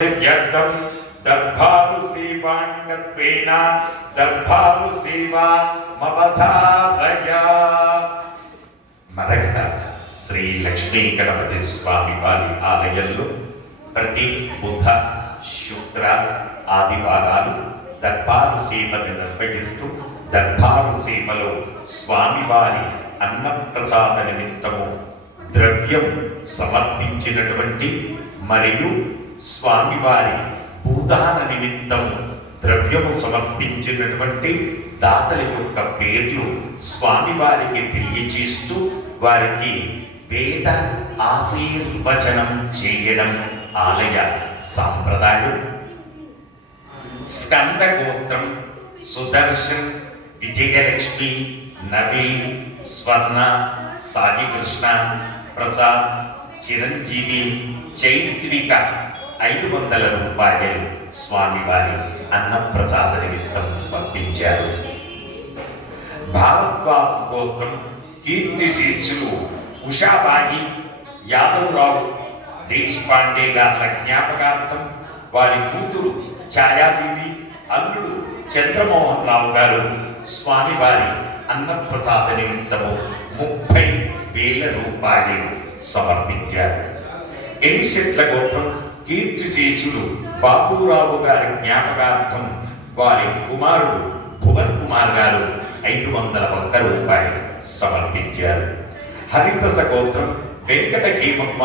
యద్దం దర్భారు సేవాంగత్వేన దర్భారు సేవా మవధారయ. మరకత శ్రీ లక్ష్మీ గణపతి స్వామి వారి ఆలయంలో ప్రతి బుధ శుక్ర ఆదివారాలు దర్బారు సేవను నిర్వహిస్తూ దర్బారు సేవలో స్వామివారి అన్నప్రసాద నిమిత్తము ద్రవ్యం సమర్పించినటువంటి మరియు స్వామివారి భూదాన నిమిత్తము ద్రవ్యము సమర్పించినటువంటి దాతల యొక్క పేర్లు స్వామివారికి తెలియజేస్తూ వారికి వేద ఆశీర్వచనం చేయడం ఆలయ సాంప్రదాయం. స్కంద గోత్రం సుదర్శన్, విజయలక్ష్మి, నవీన్, స్వర్ణ, సాయికృష్ణ, ప్రసాద్, చిరంజీవి, చైత్విక 500 రూపాయలు స్వామివారి అన్నప్రసాద నిమిత్తం సమర్పించారు. భారద్వాజ గోత్రం కీర్తిశీర్షులు ఉషాబాయి, యాదవరావు దేశపాండే గార్ల జ్ఞాపకార్థం వారి కూతురు ఛాయాదేవి, అల్లుడు చంద్రమోహన్ రావు గారు స్వామివారి అన్నప్రసాద నిమిత్తము 30,000 రూపాయలు సమర్పించారు. ఎలిశెట్ల గోత్రం కీర్తిశేషుడు బాబురావు గారి జ్ఞాపకార్థం వారి కుమారుడు భువన్ కుమార్ గారు 501 రూపాయలు సమర్పించారు. హరితస గోత్రం వెంకట హేమమ్మ,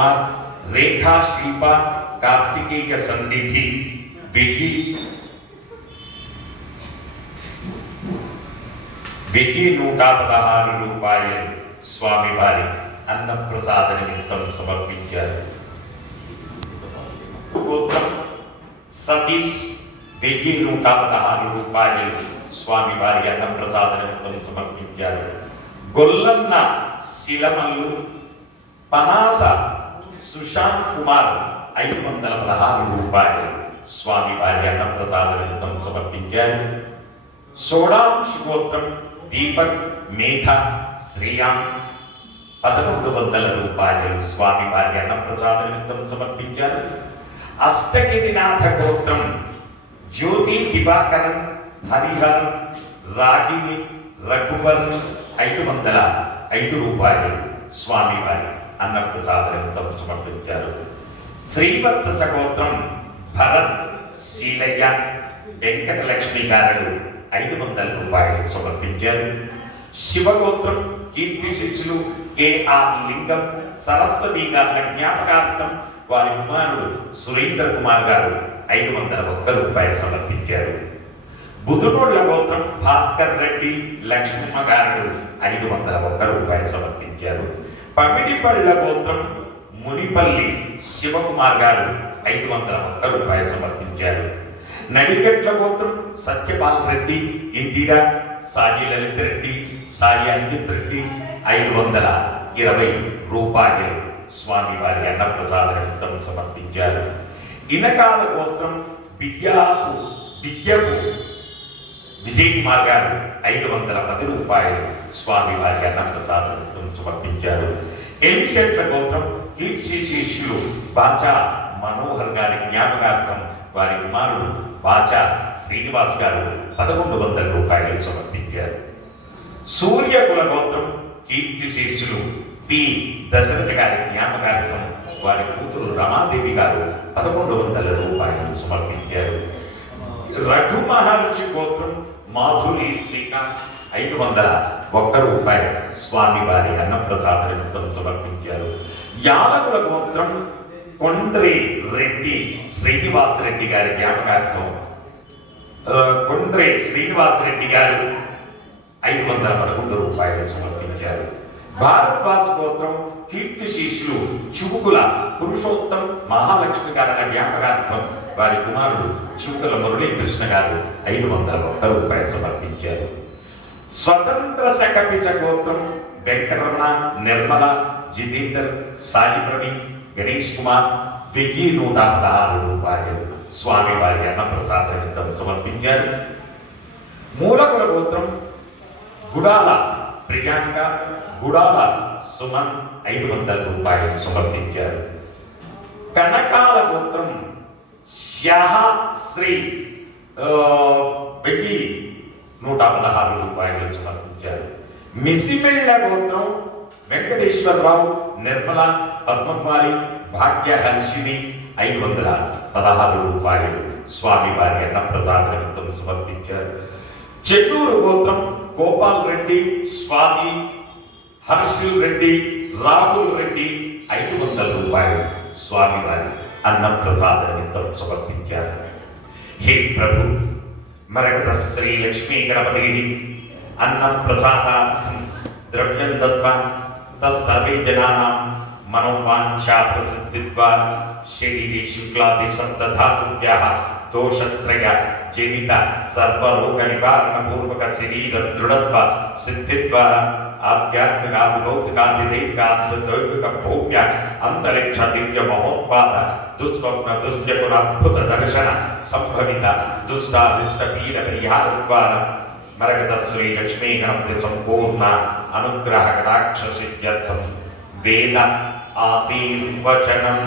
రేఖా శిల్ప, కార్తికేయ సన్నిధి 1,116 రూపాయలు స్వామివారి అన్నప్రసాద నిమిత్తం సమర్పించారు. గోత్రం సతీష్ 1,116 రూపాయలు స్వామివారి అన్నప్రసాద నిమిత్తం సమర్పించారు. గొల్లన్న శిలమల్లు, పనాస సుశాంత్ కుమార్ 516 రూపాయలు స్వామివారి అన్నప్రసాద నిమిత్తం సమర్పించారు. షోడాంశ్ గోత్రం దీపక్, మేఘ, శ్రేయాంశ్ 1,100 రూపాయలు స్వామివారి అన్నప్రసాద నిమిత్తం సమర్పించారు. అష్టగిరినాథ గోత్రం జ్యోతి, దివాకరన్, హరిహరన్, రాగిని, రఘువర్ 505 రూపాయలు స్వామివారి అన్నప్రసాద నిమిత్తం సమర్పించారు. శ్రీవత్స గోత్రం భరత్, శీలయ్య, వెంకటలక్ష్మి గారు 500 రూపాయలు సమర్పించారు. శివగోత్రం కీర్తిశిష్యులు కెఆర్ లింగం, సరస్వతి గారి జ్ఞాపకార్థం వారి కుమారుడు సురేంద్ర కుమార్ గారు 501 రూపాయలు సమర్పించారు. బుధునోళ్ల గోత్రం భాస్కర్ రెడ్డి, లక్ష్మమ్మ గారు 501 రూపాయలు సమర్పించారు. పమిడిపళ్ళ గోత్రం మునిపల్లి శివకుమార్ గారు 501 రూపాయలు సమర్పించారు. నడిగట్ల గోత్రం సత్యపాల్ రెడ్డి, ఇందిరా, సాయి లలిత్ రెడ్డి, సాయి అంకిత్ రెడ్డి 520 రూపాయలు స్వామివారి అన్నప్రసాద నిమిత్తం సమర్పించారు. ఇనకాల గోత్రం బియ్యపు విజయ్ కుమార్ గారు 510 రూపాయలు స్వామివారి అన్నప్రసాద నిమిత్తం సమర్పించారు. ఎలిశెట్ల గోత్రం కీర్తిశేషులు బాచా మనోహర్ గారి జ్ఞాపకార్థం వారి కుమారుడు బాచా శ్రీనివాస్ గారు 1,100 రూపాయలు సమర్పించారు. సూర్యకుల గోత్రం కీర్తిశేషులు పి దశరథ గారి జ్ఞాపకార్థం వారి కూతురు రమాదేవి గారు 1,100 రూపాయలు సమర్పించారు. రఘు మహర్షి గోత్రం మాధురి శ్రీకాంత్ 501 రూపాయలు స్వామివారి అన్నప్రసాద నిమిత్తం సమర్పించారు. యాలకుల గోత్రం కొండ్రి రెడ్డి శ్రీనివాస రెడ్డి గారి జ్ఞాపకార్థం కొండ్రి శ్రీనివాస రెడ్డి గారు 511 రూపాయలు సమర్పించారు. భారద్వాజ గోత్రం కీర్తిశీషులు చువుకుల పురుషోత్తం మహాలక్ష్మి గారి జ్ఞాపకార్థం వారి కుమారుడు చువుకుల మురళీకృష్ణ గారు 501 రూపాయలు సమర్పించారు. స్వతంత్ర శకపిచ గోత్రం వెంకటరమణ, నిర్మల, జితేందర్, సాయి ప్రవీణ్, గణేష్ కుమార్ 1,116 రూపాయలు స్వామివారి అన్నప్రసాద నిమిత్తం సమర్పించారు. మూలకుల గోత్రం గుడాల ప్రియాంక, గుడాల సుమన్ 500 రూపాయలు సమర్పించారు. కనకాల గోత్రం శ్యాహ శ్రీ 1116 రూపాయలు సమర్పించారు. మిసిమెళ్ళ గోత్రం వెంకటేశ్వరరావు, నిర్మల, పద్మకుమారి, భాగ్యహర్షిని 516 రూపాయలు స్వామివారి అన్నప్రసాద నిమిత్తం సమర్పించారు. చెన్నూరు గోత్రం గోపాల్ రెడ్డి, స్వామి, హర్షిల్ రెడ్డి, రాహుల్ రెడ్డి 500 రూపాయలు స్వామివారి అన్నప్రసాద నిమిత్తం సమర్పించారు. హే ప్రభు, మరకత శ్రీ లక్ష్మీ గణపతి అన్నప్రసాదార్థం ద్రవ్యం దత్వా తస్సర్వే జనానాం మనోవాంఛా ప్రసిద్ధిద్వారా శరీరే శుక్లాది సప్తధాతుభ్యః దోషత్రయ జనిత సర్వరోగ నివారణ పూర్వక శరీర దృఢత్వ సిద్ధిద్వారా ఆధ్యాత్మికాది భౌతికాది దైవికాది దైవిక భౌమ్య అంతరిక్ష దివ్య మహోత్పాద దుస్వప్న దుశ్యకుల అద్భుత దర్శన సంభవిత దుష్టారిష్ట పీడ పరిహార ద్వారా మరకత శ్రీ లక్ష్మీ గణపతి సంపూర్ణ అనుగ్రహ కటాక్ష సిద్ధ్యర్థం వేద ఆశీర్వచనం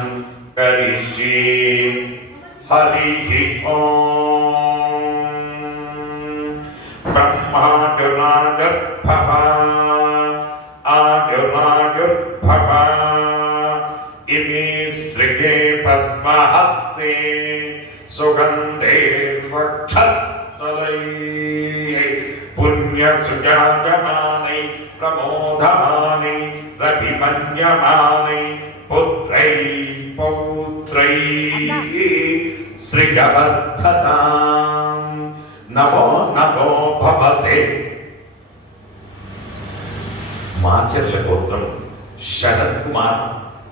కరిష్యే. హరి ఓం. బ్రహ్మాయురాయుర్భవ ఆయురాయుర్భవ ఇమే స్త్రిగే పద్మహస్తే సుగంధే వక్షత్తలై పుణ్యసుజాయమానై ప్రమోదమానై రవిమన్యమానై పుత్రై పౌత్రై శ్రీయవర్ధతాం. నమో నమో భవతే. మాచర్ల గోత్రం శరత్ కుమార్,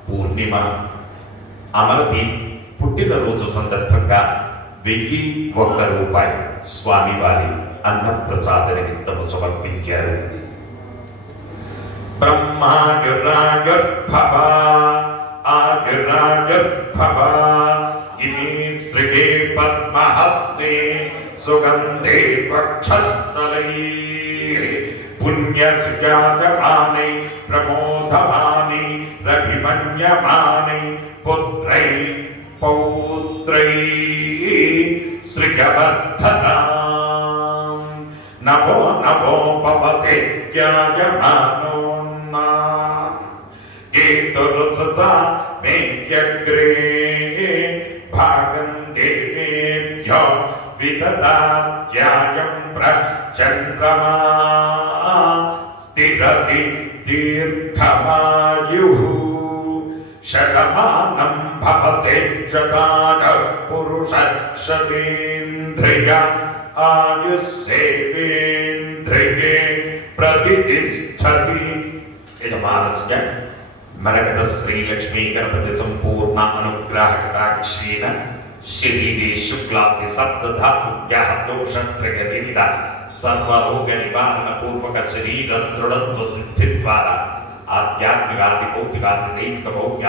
పూర్ణిమ, అమరదీప్ పుట్టినరోజు సందర్భంగా 1001 రూపాయలు స్వామివారి అన్నప్రసాద నిమిత్తము సమర్పించారు. బ్రహ్మాయురాయుర్భవ ఆయురాయుర్భవ ఇమే శ్రీగే పద్మహస్తే సుగంధే వక్షస్థలై పుణ్యసుజాయమానై ప్రమోదమానై రవిమన్యమానై పుత్రై పౌత్రై శ్రీయవర్ధతాం. నమో నమో భవతే జ్ఞాయమానోన్నా కేతుర్ససా మేఘ్యగ్రే భాగం దేవేభ్యో విదదాత్యాయం ప్రచంద్రమా స్థిరతి దీర్ఘమాయుః శతమానం భవతే శతాన పురుష శతేంద్రియ ఆయుస్సేవేంద్రియే ప్రతిష్టతి. యజమానస్య మరకత శ్రీ లక్ష్మీ గణపతి సంపూర్ణ అనుగ్రహ కటాక్షేణ శరీరే శుక్లాది సప్తధాతుభ్యః దోషత్రయ జనిత సర్వరోగ నివారణ పూర్వక శరీర దృఢత్వ సిద్ధి ద్వారా ఆధ్యాత్మికాది భౌతికాది దైవిక భౌమ్య